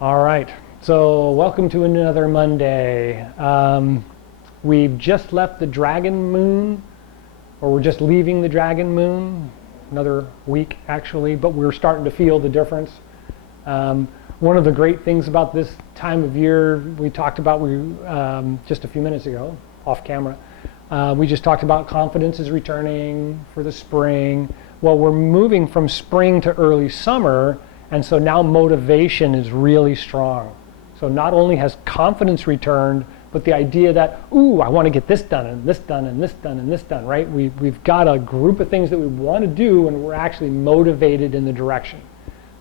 All right, so welcome to another Monday. We've just left the dragon moon, or we're just leaving the dragon moon, another week actually, but we're starting to feel the difference. One of the great things about this time of year, we talked about just a few minutes ago, off camera, we just talked about confidence is returning for the spring. Well, we're moving from spring to early summer, and so now motivation is really strong. So not only has confidence returned, but the idea that, ooh, I want to get this done and this done and this done and this done, right? We've got a group of things that we want to do, and we're actually motivated in the direction.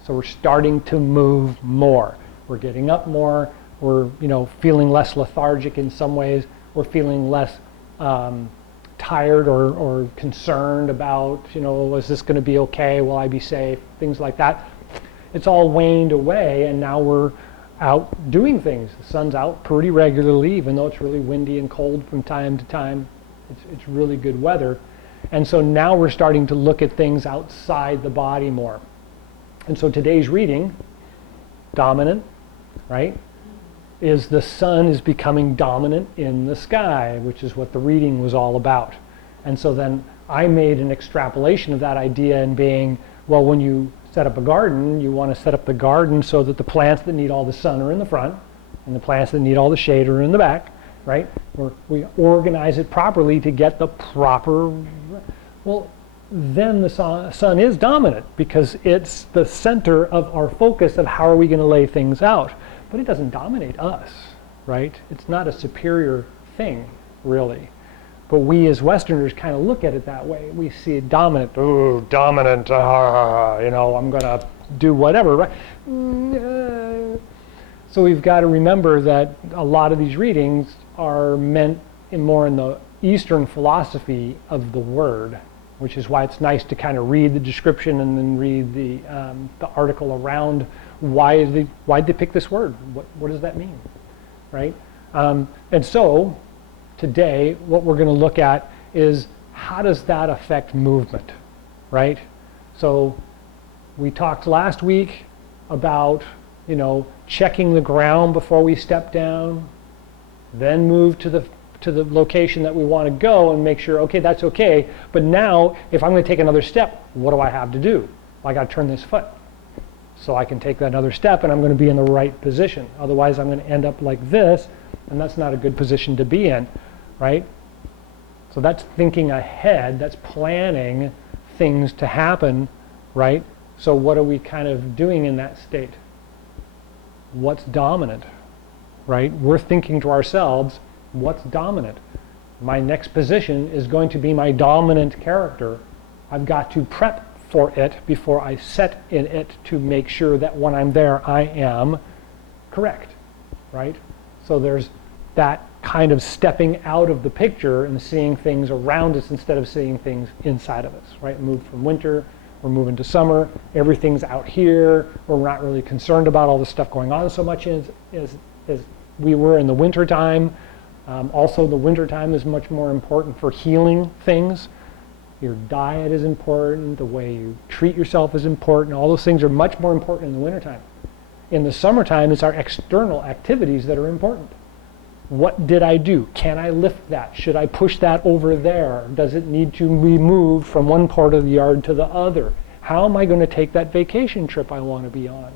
So we're starting to move more. We're getting up more. We're feeling less lethargic in some ways. We're feeling less tired or concerned about, is this going to be okay? Will I be safe? Things like that. It's all waned away, and now we're out doing things. The sun's out pretty regularly, even though it's really windy and cold from time to time. It's really good weather. And so now we're starting to look at things outside the body more. And so today's reading, dominant, right, is the sun is becoming dominant in the sky, which is what the reading was all about. And so then I made an extrapolation of that idea in being, well, when you set up a garden, you want to set up the garden so that the plants that need all the sun are in the front, and the plants that need all the shade are in the back, right? We organize it properly to get the proper, well, then the sun is dominant because it's the center of our focus of how are we going to lay things out. But it doesn't dominate us, right? It's not a superior thing, really. But we as Westerners kind of look at it that way. We see it dominant. Ooh, dominant, I'm going to do whatever, right? So we've got to remember that a lot of these readings are meant more in the Eastern philosophy of the word, which is why it's nice to kind of read the description and then read the article around why did they pick this word? What does that mean, right? And so today, what we're going to look at is how does that affect movement, right? So we talked last week about, checking the ground before we step down, then move to the location that we want to go and make sure, okay, that's okay. But now, if I'm going to take another step, what do I have to do? Well, I got to turn this foot so I can take that another step, and I'm going to be in the right position. Otherwise, I'm going to end up like this, and that's not a good position to be in, right? So that's thinking ahead. That's planning things to happen, right? So what are we kind of doing in that state? What's dominant, right? We're thinking to ourselves, what's dominant? My next position is going to be my dominant character. I've got to prep for it before I set in it to make sure that when I'm there, I am correct, right? So there's that kind of stepping out of the picture and seeing things around us instead of seeing things inside of us, right? Move from winter, we're moving to summer, everything's out here, we're not really concerned about all the stuff going on so much as we were in the winter time. Also, the winter time is much more important for healing things. Your diet is important, the way you treat yourself is important. All those things are much more important in the wintertime. In the summertime, it's our external activities that are important. What did I do? Can I lift that? Should I push that over there? Does it need to be moved from one part of the yard to the other? How am I going to take that vacation trip I want to be on?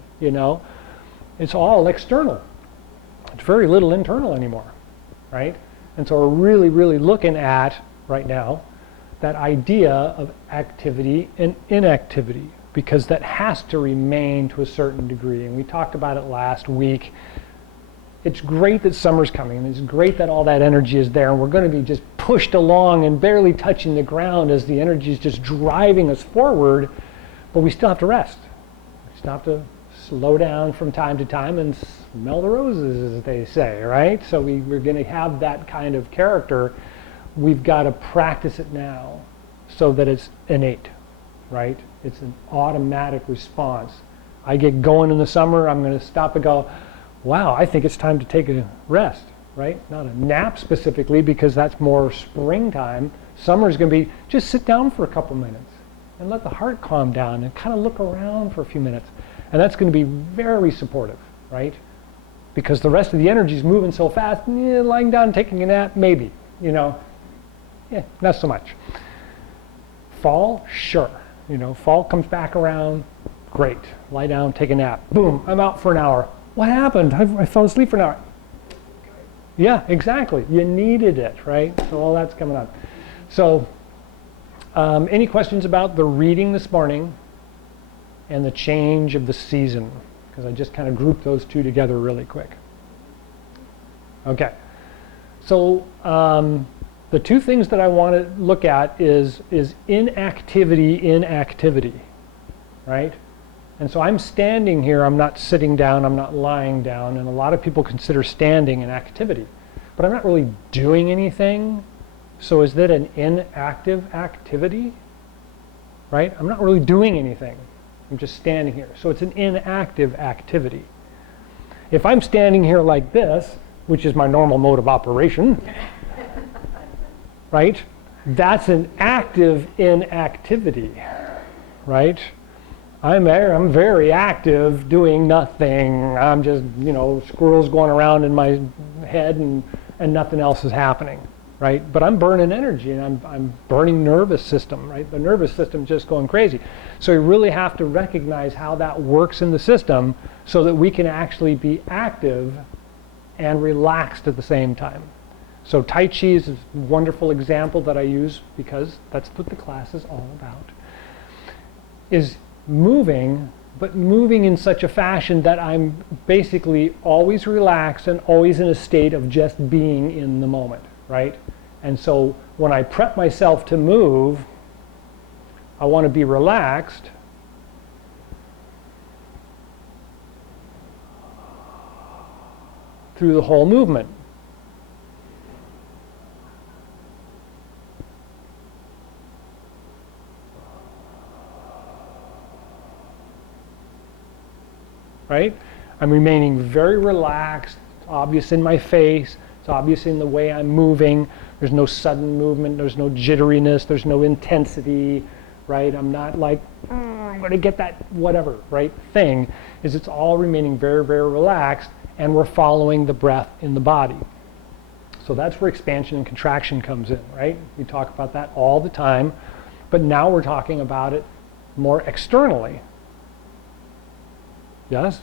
It's all external. It's very little internal anymore, right? And so we're really, really looking at, right now, that idea of activity and inactivity, because that has to remain to a certain degree. And we talked about it last week. It's great that summer's coming, and it's great that all that energy is there, and we're going to be just pushed along and barely touching the ground as the energy is just driving us forward, but we still have to rest. We still have to slow down from time to time and smell the roses, as they say, right? So we're going to have that kind of character. We've got to practice it now so that it's innate, right? It's an automatic response. I get going in the summer, I'm going to stop and go, wow, I think it's time to take a rest, right? Not a nap specifically, because that's more springtime. Summer's going to be just sit down for a couple minutes and let the heart calm down and kind of look around for a few minutes. And that's going to be very supportive, right? Because the rest of the energy is moving so fast, lying down taking a nap, maybe, not so much. Fall, sure. Fall comes back around, great. Lie down, take a nap. Boom, I'm out for an hour. What happened? I fell asleep for an hour. Yeah, exactly. You needed it, right? So all that's coming up. So any questions about the reading this morning and the change of the season? Because I just kind of grouped those two together really quick. Okay. So the two things that I want to look at is inactivity, right? And so I'm standing here, I'm not sitting down, I'm not lying down, and a lot of people consider standing an activity. But I'm not really doing anything, so is that an inactive activity? Right? I'm not really doing anything. I'm just standing here. So it's an inactive activity. If I'm standing here like this, which is my normal mode of operation, right? That's an active inactivity, right? I'm very active doing nothing. I'm just, squirrels going around in my head and nothing else is happening, right? But I'm burning energy and I'm burning nervous system, right? The nervous system's just going crazy. So you really have to recognize how that works in the system so that we can actually be active and relaxed at the same time. So Tai Chi is a wonderful example that I use because that's what the class is all about. Is moving, but moving in such a fashion that I'm basically always relaxed and always in a state of just being in the moment, right? And so when I prep myself to move, I want to be relaxed. Through the whole movement. Right? I'm remaining very relaxed. It's obvious in my face. It's obvious in the way I'm moving. There's no sudden movement. There's no jitteriness. There's no intensity, right? I'm not like, I'm going to get that whatever, right? Thing is it's all remaining very, very relaxed, and we're following the breath in the body. So that's where expansion and contraction comes in, right? We talk about that all the time, but now we're talking about it more externally. Yes?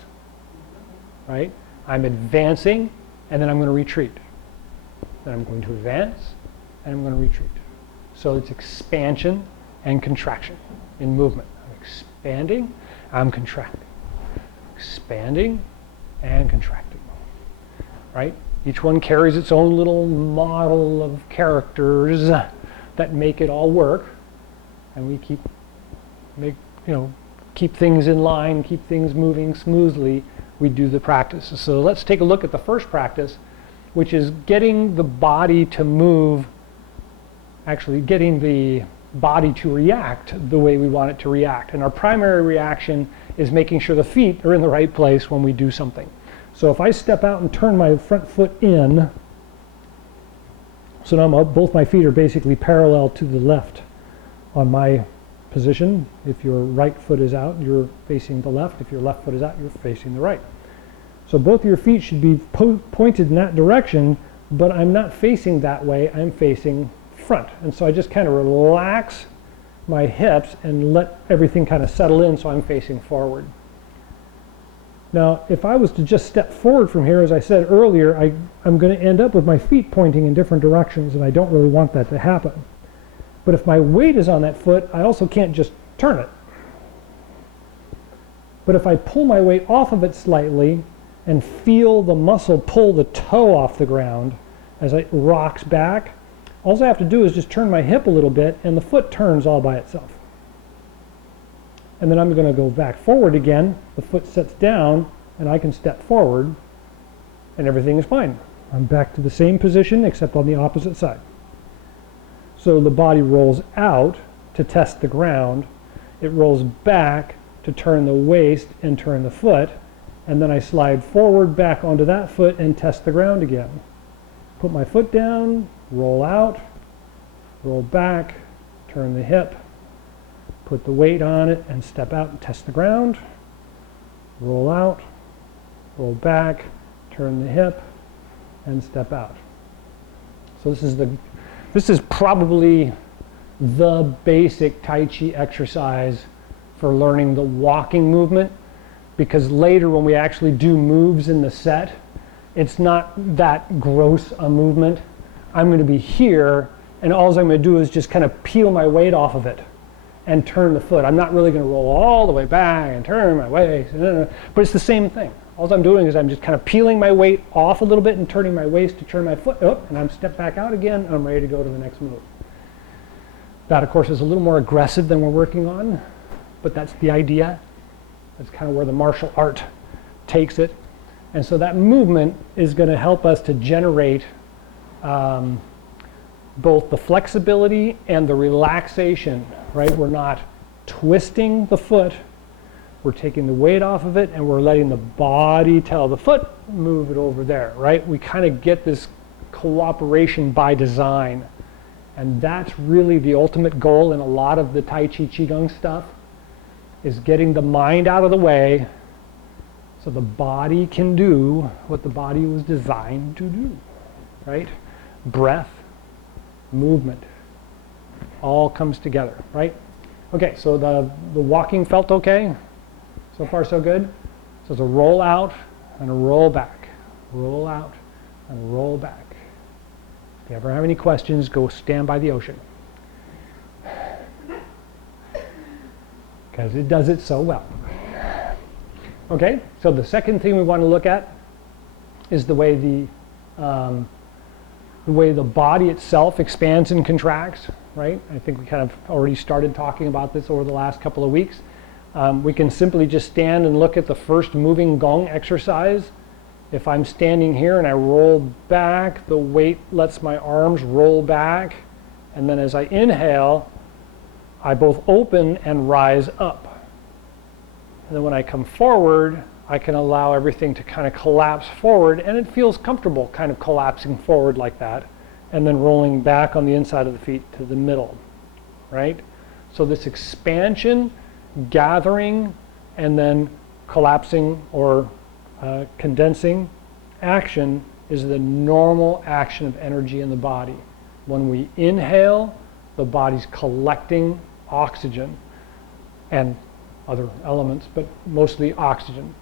Right? I'm advancing, and then I'm going to retreat. Then I'm going to advance, and I'm going to retreat. So it's expansion and contraction in movement. I'm expanding, I'm contracting. Expanding and contracting. Right? Each one carries its own little model of characters that make it all work, and we keep things in line, keep things moving smoothly. We do the practices. So let's take a look at the first practice, which is getting the body to move, actually getting the body to react the way we want it to react. And our primary reaction is making sure the feet are in the right place when we do something. So if I step out and turn my front foot in, so now both my feet are basically parallel to the left on my position. If your right foot is out, you're facing the left. If your left foot is out, you're facing the right. So both of your feet should be pointed in that direction, but I'm not facing that way, I'm facing front. And so I just kind of relax my hips and let everything kind of settle in so I'm facing forward. Now, if I was to just step forward from here, as I said earlier, I'm going to end up with my feet pointing in different directions, and I don't really want that to happen. But if my weight is on that foot, I also can't just turn it. But if I pull my weight off of it slightly and feel the muscle pull the toe off the ground as it rocks back, all I have to do is just turn my hip a little bit and the foot turns all by itself. And then I'm going to go back forward again, the foot sets down, and I can step forward, and everything is fine. I'm back to the same position except on the opposite side. So the body rolls out to test the ground, it rolls back to turn the waist and turn the foot, and then I slide forward back onto that foot and test the ground again. Put my foot down, roll out, roll back, turn the hip, put the weight on it and step out and test the ground, roll out, roll back, turn the hip, and step out. So this is probably the basic Tai Chi exercise for learning the walking movement, because later when we actually do moves in the set, it's not that gross a movement. I'm going to be here, and all I'm going to do is just kind of peel my weight off of it and turn the foot. I'm not really going to roll all the way back and turn my waist, but it's the same thing. All I'm doing is I'm just kind of peeling my weight off a little bit and turning my waist to turn my foot up, and I'm step back out again, and I'm ready to go to the next move. That, of course, is a little more aggressive than we're working on, but that's the idea. That's kind of where the martial art takes it. And so that movement is going to help us to generate both the flexibility and the relaxation, right? We're not twisting the foot, we're taking the weight off of it, and we're letting the body tell the foot, move it over there, right? We kind of get this cooperation by design. And that's really the ultimate goal in a lot of the Tai Chi, Chi Gung stuff, is getting the mind out of the way so the body can do what the body was designed to do, right? Breath, movement, all comes together, right? Okay, so the walking felt okay? So far so good? So it's a roll out and a roll back, roll out and roll back. If you ever have any questions, go stand by the ocean. Because it does it so well. Okay, so the second thing we want to look at is the way the body itself expands and contracts, right? I think we kind of already started talking about this over the last couple of weeks. We can simply just stand and look at the first moving gong exercise. If I'm standing here and I roll back, the weight lets my arms roll back. And then as I inhale, I both open and rise up. And then when I come forward, I can allow everything to kind of collapse forward, and it feels comfortable kind of collapsing forward like that, and then rolling back on the inside of the feet to the middle, right? So this expansion, gathering, and then collapsing or condensing action is the normal action of energy in the body. When we inhale, the body's collecting oxygen and other elements, but mostly oxygen.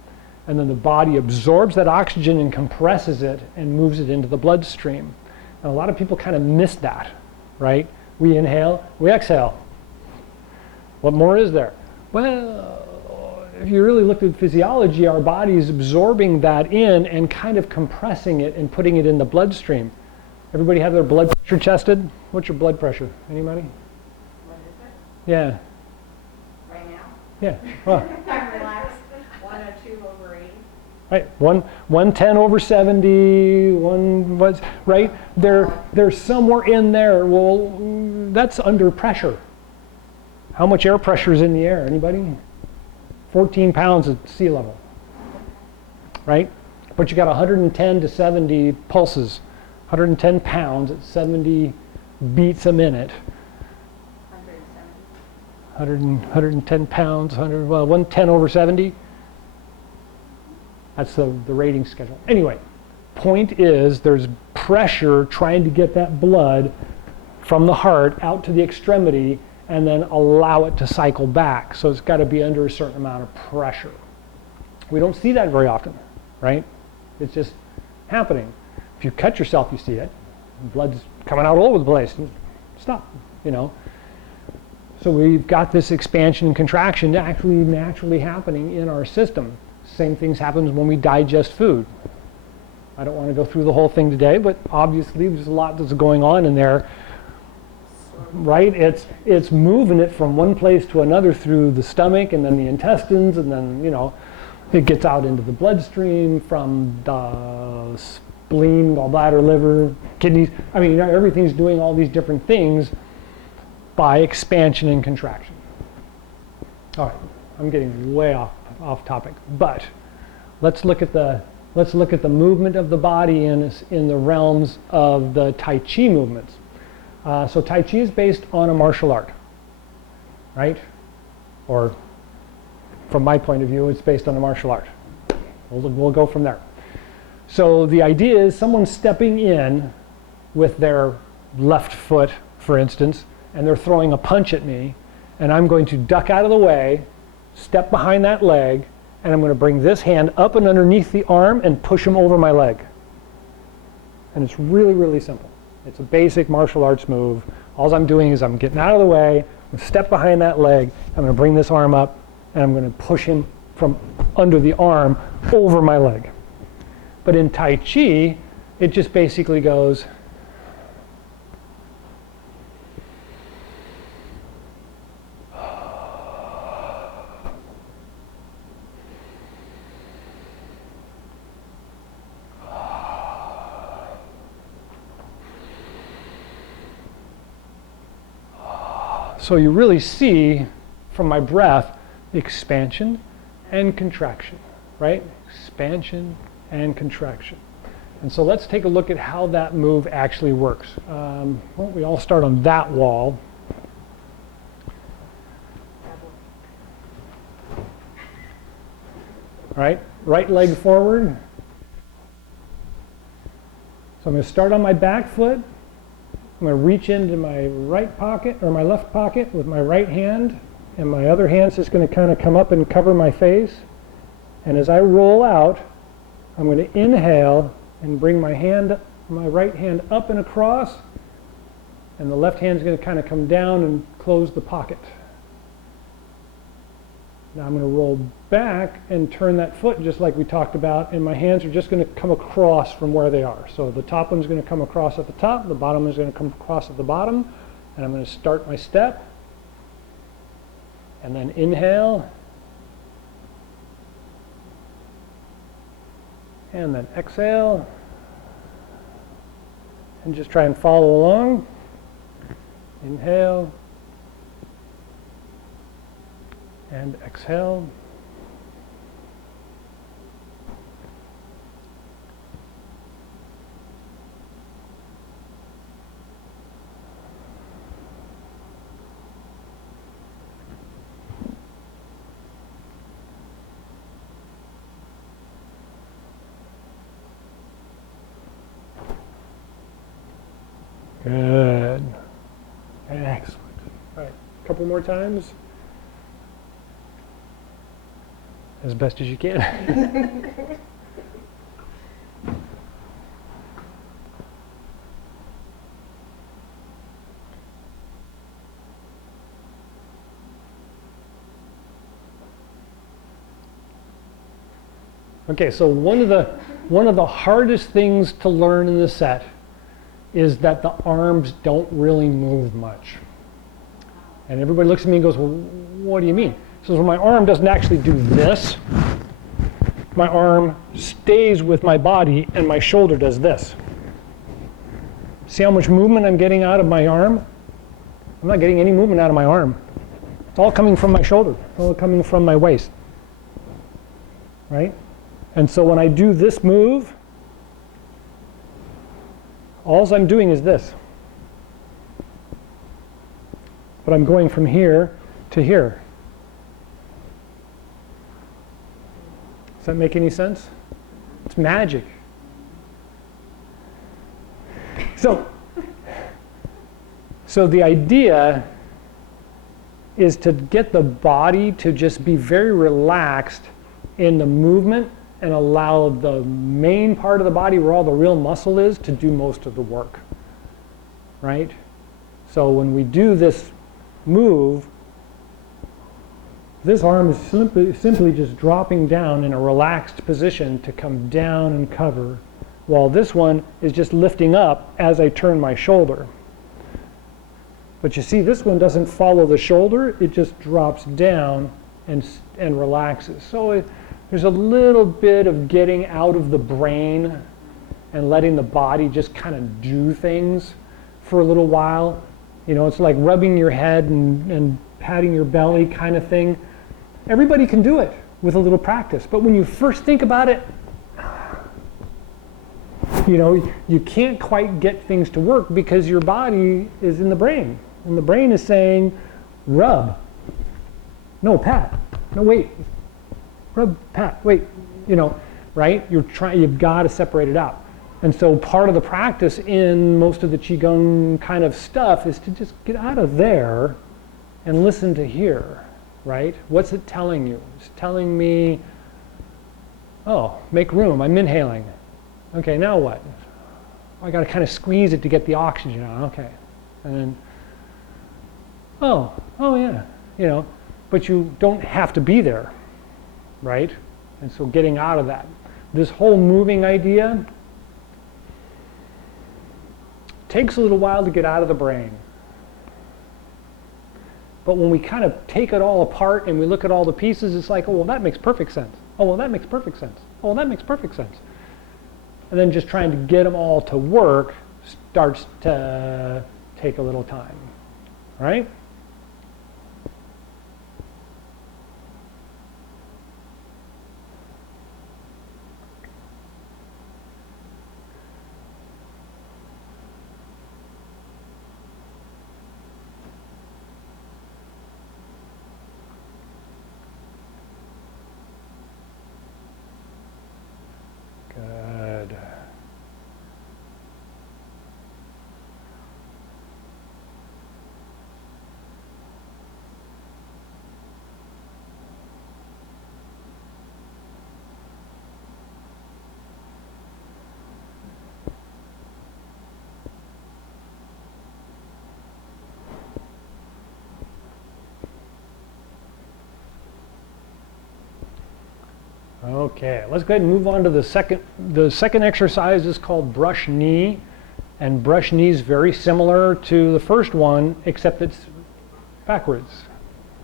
And then the body absorbs that oxygen and compresses it and moves it into the bloodstream. And a lot of people kind of miss that, right? We inhale, we exhale. What more is there? Well, if you really look at physiology, our body is absorbing that in and kind of compressing it and putting it in the bloodstream. Everybody have their blood pressure tested? What's your blood pressure? Anybody? What is it? Yeah. Right now? Yeah. Well, I'm relaxed. 102/80. right. 110 over 70. One was right. They're somewhere in there. Well, that's under pressure. How much air pressure is in the air? Anybody? 14 pounds at sea level. Right? But you got 110 to 70 pulses. 110 pounds at 70 beats a minute. 110 pounds, 110 over 70. That's the rating schedule. Anyway, point is there's pressure trying to get that blood from the heart out to the extremity and then allow it to cycle back. So it's got to be under a certain amount of pressure. We don't see that very often, right? It's just happening. If you cut yourself, you see it. Blood's coming out all over the place. Stop, you know. So we've got this expansion and contraction actually naturally happening in our system. Same things happens when we digest food. I don't want to go through the whole thing today, but obviously there's a lot that's going on in there, right? It's moving it from one place to another through the stomach and then the intestines, and then, you know, it gets out into the bloodstream from the spleen, gallbladder, liver, kidneys. I mean, everything's doing all these different things by expansion and contraction. All right, I'm getting way off topic, but let's look at the movement of the body in the realms of the Tai Chi movements. So Tai Chi is based on a martial art, right? Or from my point of view, it's based on a martial art. We'll go from there. So the idea is someone's stepping in with their left foot, for instance, and they're throwing a punch at me, and I'm going to duck out of the way, step behind that leg, and I'm going to bring this hand up and underneath the arm and push them over my leg. And it's really, really simple. It's a basic martial arts move. All I'm doing is I'm getting out of the way, I'm step behind that leg, I'm going to bring this arm up, and I'm going to push him from under the arm over my leg. But in Tai Chi, it just basically goes so you really see from my breath expansion and contraction, right? Expansion and contraction. And so let's take a look at how that move actually works. Why don't we all start on that wall? Right leg forward. So I'm going to start on my back foot. I'm going to reach into my right pocket or my left pocket with my right hand, and my other hand's just going to kind of come up and cover my face. And as I roll out, I'm going to inhale and bring my right hand up and across, and the left hand's going to kind of come down and close the pocket. Now I'm going to roll back and turn that foot just like we talked about, and my hands are just going to come across from where they are. So the top one's going to come across at the top, the bottom one's going to come across at the bottom, and I'm going to start my step, and then inhale, and then exhale, and just try and follow along. Inhale, and exhale. Good. Excellent. All right, a couple more times. As best as you can. Okay, so one of the hardest things to learn in the set is that the arms don't really move much. And everybody looks at me and goes, well, what do you mean? So my arm doesn't actually do this. My arm stays with my body and my shoulder does this. See how much movement I'm getting out of my arm? I'm not getting any movement out of my arm. It's all coming from my shoulder, all coming from my waist. Right? And so when I do this move, all I'm doing is this. But I'm going from here to here. Does that make any sense? It's magic. So the idea is to get the body to just be very relaxed in the movement and allow the main part of the body where all the real muscle is to do most of the work, right? So when we do this move, this arm is simply just dropping down in a relaxed position to come down and cover, while this one is just lifting up as I turn my shoulder. But you see, this one doesn't follow the shoulder, it just drops down and relaxes. So there's a little bit of getting out of the brain and letting the body just kind of do things for a little while. You know, it's like rubbing your head and patting your belly kind of thing. Everybody can do it with a little practice, but when you first think about it, you know, you can't quite get things to work because your body is in the brain. And the brain is saying, rub. No, pat. No, wait. Rub, pat, wait. You know, right? You've got to separate it out. And so part of the practice in most of the Chi Gung kind of stuff is to just get out of there and listen to here, right? What's it telling you? It's telling me, oh, make room, I'm inhaling. Okay, now what? I got to kind of squeeze it to get the oxygen out, okay. And then, oh yeah, you know, but you don't have to be there, right? And so getting out of that. This whole moving idea takes a little while to get out of the brain. But when we kind of take it all apart and we look at all the pieces, it's like, oh, well, that makes perfect sense. Oh, well, that makes perfect sense. Oh, well, that makes perfect sense. And then just trying to get them all to work starts to take a little time, right? Good. Okay, let's go ahead and move on to the second. The second exercise is called brush knee, and brush knee is very similar to the first one, except it's backwards.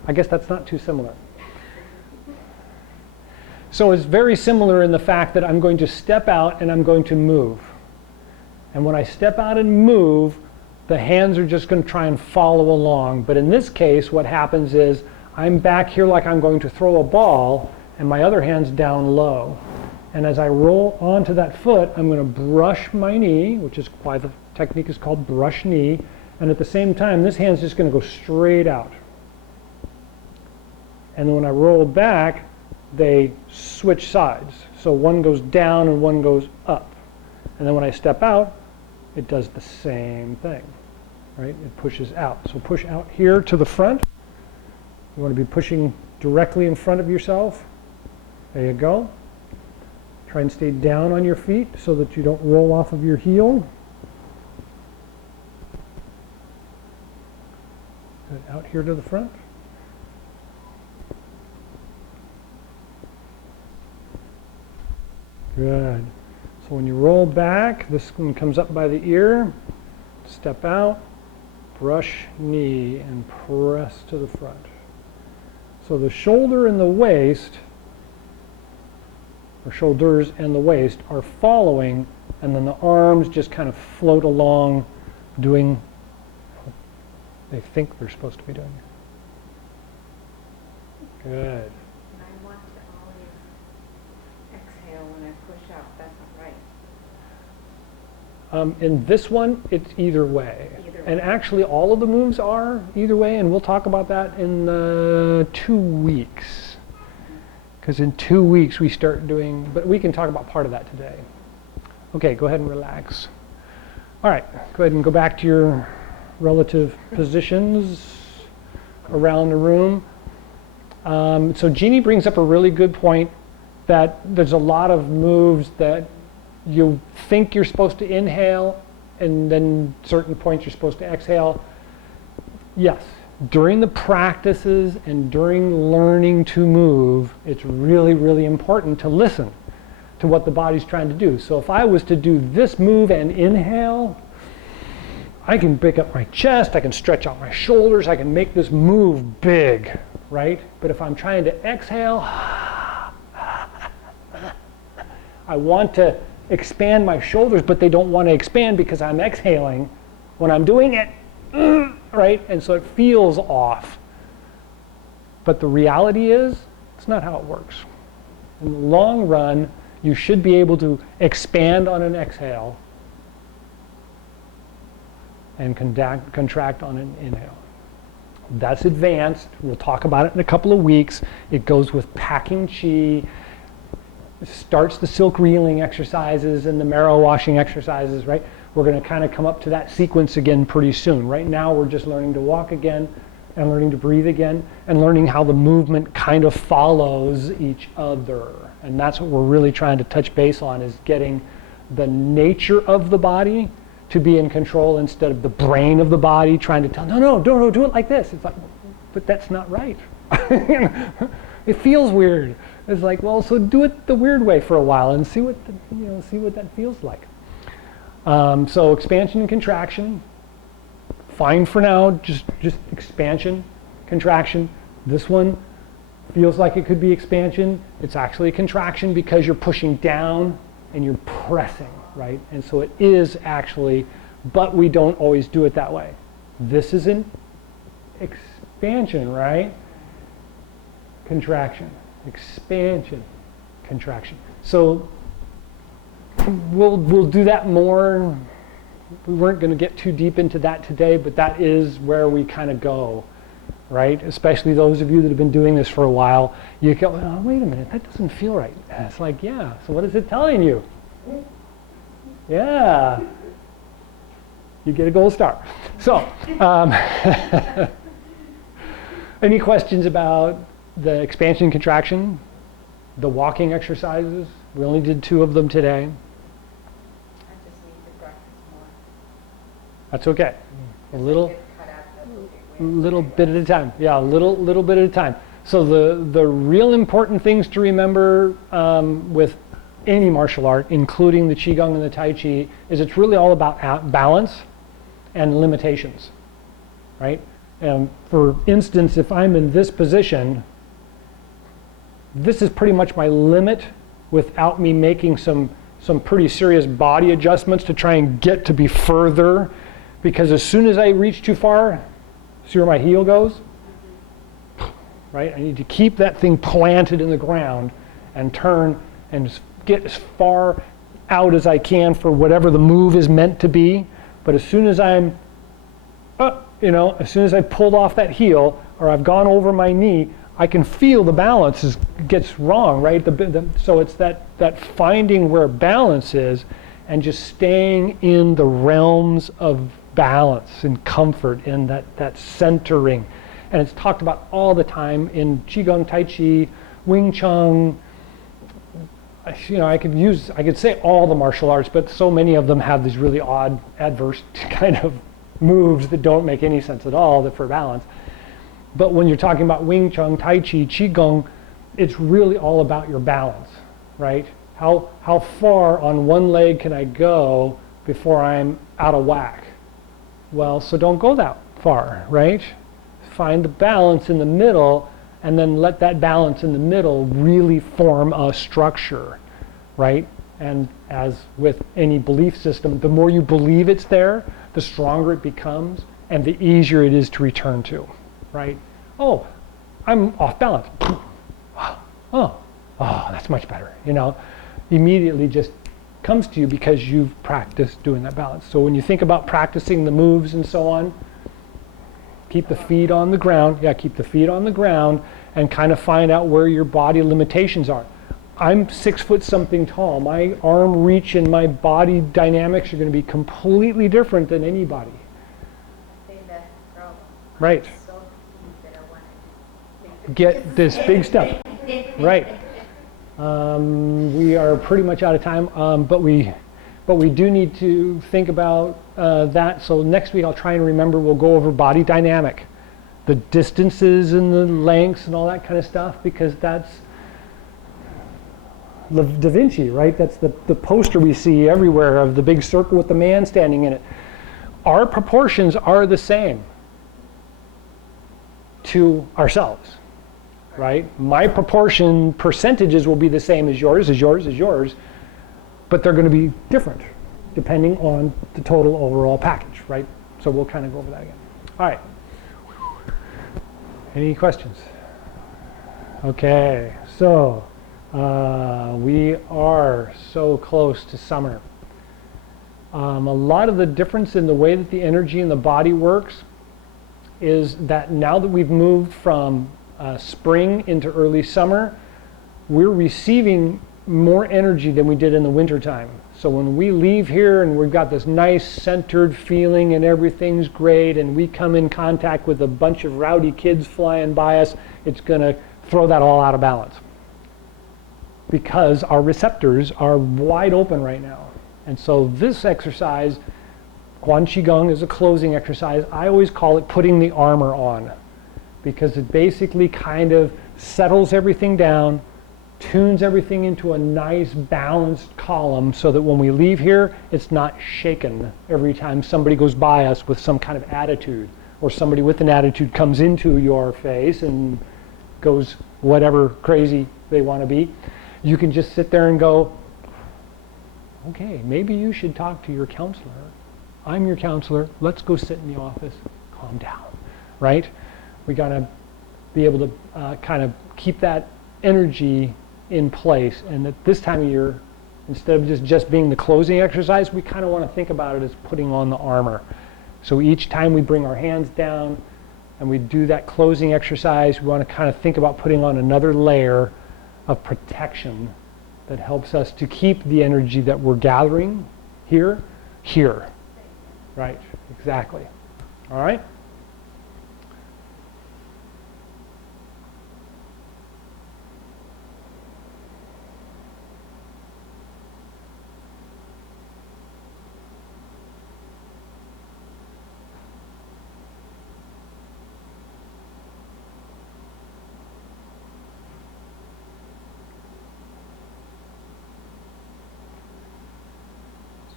I guess that's not too similar. So it's very similar in the fact that I'm going to step out and I'm going to move. And when I step out and move, the hands are just going to try and follow along. But in this case, what happens is I'm back here like I'm going to throw a ball, and my other hand's down low. And as I roll onto that foot, I'm going to brush my knee, which is why the technique is called brush knee. And at the same time, this hand's just going to go straight out. And then when I roll back, they switch sides. So one goes down and one goes up. And then when I step out, it does the same thing, right? It pushes out. So push out here to the front. You want to be pushing directly in front of yourself. There you go. Try and stay down on your feet so that you don't roll off of your heel. Good. Out here to the front. Good. So when you roll back, this one comes up by the ear. Step out, brush knee, and press to the front. So the shoulder and the waist, or shoulders and the waist, are following, and then the arms just kind of float along doing what they think they're supposed to be doing. Good. And I want to always exhale when I push out. That's not right. In this one, it's either way. And actually, all of the moves are either way, and we'll talk about that in 2 weeks. Because in 2 weeks we start doing, but we can talk about part of that today. Okay, go ahead and relax. All right, go ahead and go back to your relative positions around the room. So Jeannie brings up a really good point that there's a lot of moves that you think you're supposed to inhale, and then certain points you're supposed to exhale. Yes. During the practices and during learning to move, it's really, really important to listen to what the body's trying to do. So if I was to do this move and inhale, I can pick up my chest, I can stretch out my shoulders, I can make this move big, right? But if I'm trying to exhale, I want to expand my shoulders, but they don't want to expand because I'm exhaling when I'm doing it. Right? And so it feels off. But the reality is, it's not how it works. In the long run, you should be able to expand on an exhale and contract on an inhale. That's advanced. We'll talk about it in a couple of weeks. It goes with packing chi. starts the silk reeling exercises and the marrow washing exercises, right? We're going to kind of come up to that sequence again pretty soon. Right now we're just learning to walk again and learning to breathe again and learning how the movement kind of follows each other. And that's what we're really trying to touch base on, is getting the nature of the body to be in control instead of the brain of the body trying to tell, no, do it like this. It's like, but that's not right. It feels weird. It's like, well, so do it the weird way for a while and see what that feels like. So expansion and contraction, fine for now, just expansion, contraction. This one feels like it could be expansion. It's actually a contraction because you're pushing down and you're pressing, right? And so it is actually, but we don't always do it that way. This is an expansion, right? Contraction, expansion, contraction. So we'll do that more. We weren't going to get too deep into that today, but that is where we kind of go, right? Especially those of you that have been doing this for a while. You go, oh, wait a minute, that doesn't feel right. And it's like, yeah, so what is it telling you? Yeah. You get a gold star. So, any questions about the expansion and contraction, the walking exercises? We only did 2 of them today. I just need to practice more. That's okay. A little Get cut out the weird little bit at a time. Yeah, a little bit at a time. So the real important things to remember with any martial art, including the Chi Gung and the Tai Chi, is it's really all about balance and limitations, right? For instance, if I'm in this position, this is pretty much my limit without me making some pretty serious body adjustments to try and get to be further, because as soon as I reach too far, see where my heel goes? Right? I need to keep that thing planted in the ground and turn and get as far out as I can for whatever the move is meant to be. But as soon as I'm, as soon as I pulled off that heel or I've gone over my knee, I can feel the balance gets wrong, right? So it's that finding where balance is and just staying in the realms of balance and comfort and that centering. And it's talked about all the time in Qigong, Tai Chi, Wing Chun. I could say all the martial arts, but so many of them have these really odd, adverse kind of moves that don't make any sense at all for balance. But when you're talking about Wing Chun, Tai Chi, Qigong, it's really all about your balance, right? How far on one leg can I go before I'm out of whack? Well, so don't go that far, right? Find the balance in the middle and then let that balance in the middle really form a structure, right? And as with any belief system, the more you believe it's there, the stronger it becomes and the easier it is to return to, right? Oh, I'm off balance. Oh, that's much better, Immediately just comes to you because you've practiced doing that balance. So when you think about practicing the moves and so on, keep the feet on the ground. Yeah, keep the feet on the ground and kind of find out where your body limitations are. I'm 6 foot something tall. My arm reach and my body dynamics are going to be completely different than anybody. I think that's the problem. Right. I'm so confused that I want to Get this big step. Right. We are pretty much out of time, but we do need to think about that. So next week I'll try and remember, we'll go over body dynamic, the distances and the lengths and all that kind of stuff, because that's Da Vinci, right? That's the poster we see everywhere of the big circle with the man standing in it. Our proportions are the same to ourselves, right? My proportion percentages will be the same as yours, but they're going to be different depending on the total overall package, right? So we'll kind of go over that again. All right. Any questions? Okay, so we are so close to summer. A lot of the difference in the way that the energy in the body works is that now that we've moved from spring into early summer, we're receiving more energy than we did in the wintertime. So when we leave here and we've got this nice centered feeling and everything's great, and we come in contact with a bunch of rowdy kids flying by us, it's going to throw that all out of balance. Because our receptors are wide open right now. And so this exercise, Chi Gung, is a closing exercise. I always call it putting the armor on, because it basically kind of settles everything down, tunes everything into a nice balanced column so that when we leave here, it's not shaken every time somebody goes by us with some kind of attitude, or somebody with an attitude comes into your face and goes whatever crazy they want to be. You can just sit there and go, okay, maybe you should talk to your counselor. I'm your counselor. Let's go sit in the office. Calm down, right? We got to be able to kind of keep that energy in place. And at this time of year, instead of just being the closing exercise, we kind of want to think about it as putting on the armor. So each time we bring our hands down and we do that closing exercise, we want to kind of think about putting on another layer of protection that helps us to keep the energy that we're gathering here. Right, exactly. All right?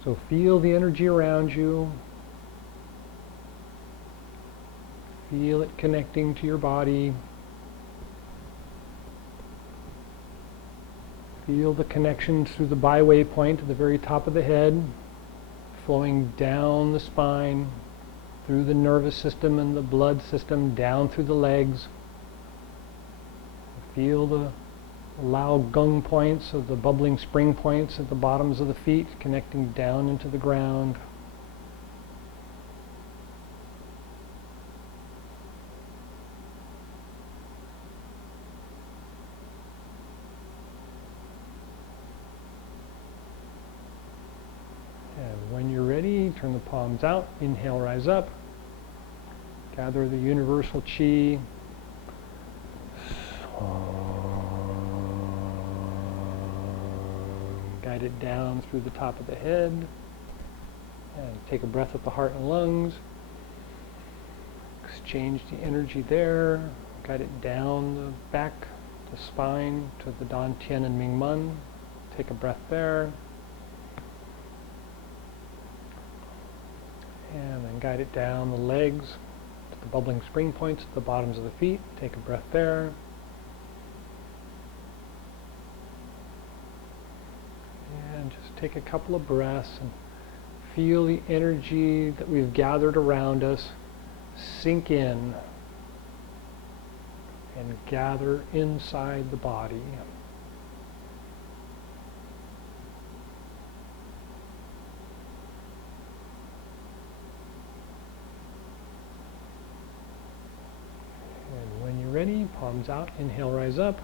So feel the energy around you. Feel it connecting to your body. Feel the connections through the byway point at the very top of the head, flowing down the spine, through the nervous system and the blood system, down through the legs. Feel the Lao Gung points, or the bubbling spring points at the bottoms of the feet, connecting down into the ground. And when you're ready, turn the palms out, inhale, rise up, gather the universal chi. Guide it down through the top of the head, and take a breath at the heart and lungs. Exchange the energy there. Guide it down the back, the spine, to the Dan Tien and Ming Men. Take a breath there. And then guide it down the legs to the bubbling spring points at the bottoms of the feet. Take a breath there. And just take a couple of breaths and feel the energy that we've gathered around us sink in and gather inside the body. And when you're ready, palms out, inhale, rise up.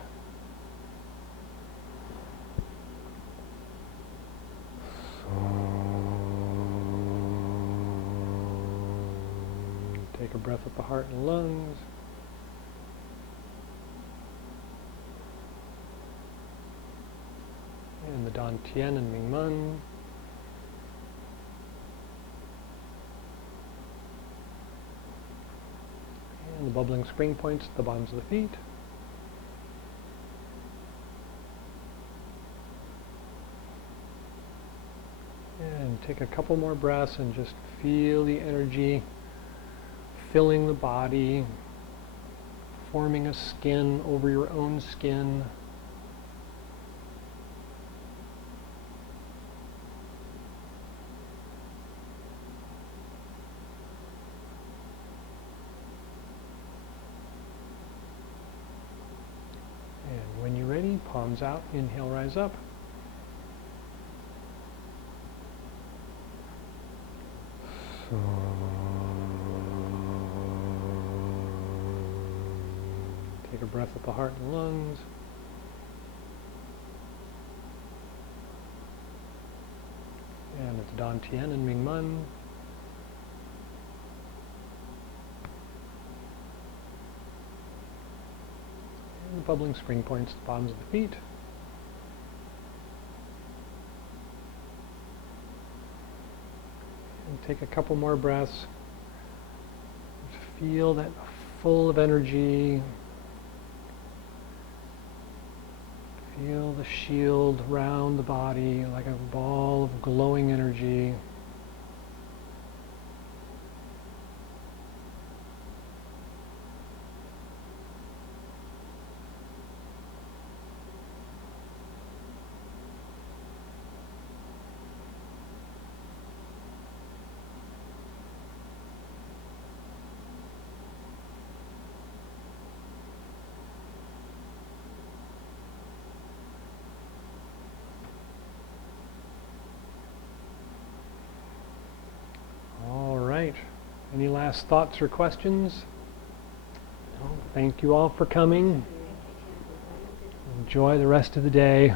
Take a breath at the heart and lungs. And the Dan Tien and Ming Men. And the bubbling spring points at the bottoms of the feet. And take a couple more breaths and just feel the energy filling the body, forming a skin over your own skin. And when you're ready, palms out, inhale, rise up. Take a breath at the heart and lungs. And it's Dan Tian and Ming Man. And the bubbling spring points at the bottoms of the feet. And take a couple more breaths. Feel that full of energy. Feel the shield around the body like a ball of glowing energy. Any last thoughts or questions? No. Thank you all for coming. Enjoy the rest of the day.